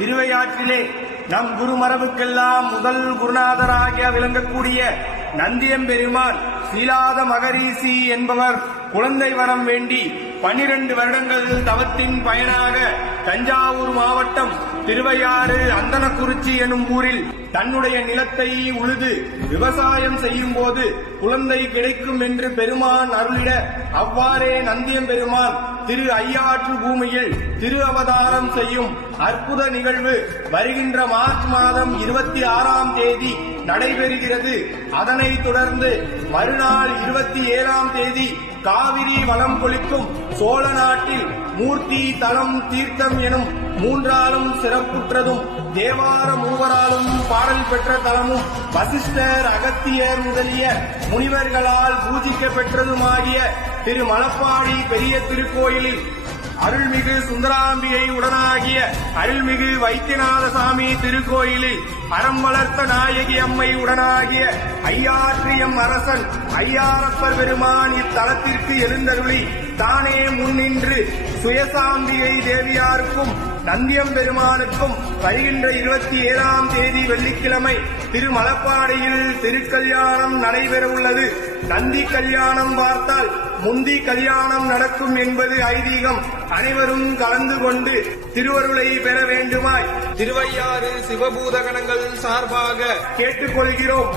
திருவையாற்றிலே நம் குருமரபுக்கெல்லாம் முதல் குருநாதராக விளங்கக்கூடிய நந்தியம்பெருமான் சீலாத மகரிஷி என்பவர் குழந்தை வரம் வேண்டி 12 வருடங்கள் தவத்தின் பயனாக தஞ்சாவூர் மாவட்டம் திருவையாறு அந்தனக்குறிச்சி எனும் ஊரில் தன்னுடைய நிலத்தை உழுது விவசாயம் செய்யும் போது குழந்தை கிடைக்கும் என்று பெருமான் அருளிட அவ்வாறே நந்தியம்பெருமான் திரு ஐயாற்று பூமியில் திரு அவதாரம் செய்யும் அற்புத நிகழ்வு வருகின்ற மார்ச் மாதம் 26ஆம் தேதி நடைபெறுகிறது. அதனைத் தொடர்ந்து மறுநாள் 27ஆம் தேதி காவிரி வளம் கொளிக்கும் சோழ நாட்டில் மூர்த்தி தலம் தீர்த்தம் எனும் 3ஆலும் சிறப்புற்றதும் தேவார மூவராலும் பாடல் பெற்ற தலமும் வசிஷ்டர் அகத்தியர் முதலிய முனிவர்களால் பூஜிக்க பெற்றதுமாகிய திரு மலப்பாடி பெரிய திருக்கோயிலில் அருள்மிகு சுந்தராம்பிகை உடனாகிய அருள்மிகு வைத்தியநாத சாமி திருக்கோயிலில் அறம் வளர்த்த நாயகி அம்மை உடனாகிய ஐயாற்றியம் அரசன் ஐயாரப்பர் பெருமான் இத்தலத்திற்கு எழுந்தருளி தானே முன்னின்று சுயசாம்பிகை தேவியாருக்கும் நந்தியம்பெருமானுக்கும் வருகின்ற 27ஆம் தேதி வெள்ளிக்கிழமை திருமலப்பாடியில் திருக்கல்யாணம் நடைபெற உள்ளது. நந்தி கல்யாணம் பார்த்தால் முந்தி கல்யாணம் நடக்கும் என்பது ஐதீகம். அனைவரும் கலந்து கொண்டு திருவருளை பெற வேண்டுமாய் திருவையாறு சிவபூதகணங்கள் சார்பாக கேட்டுக்கொள்கிறோம்.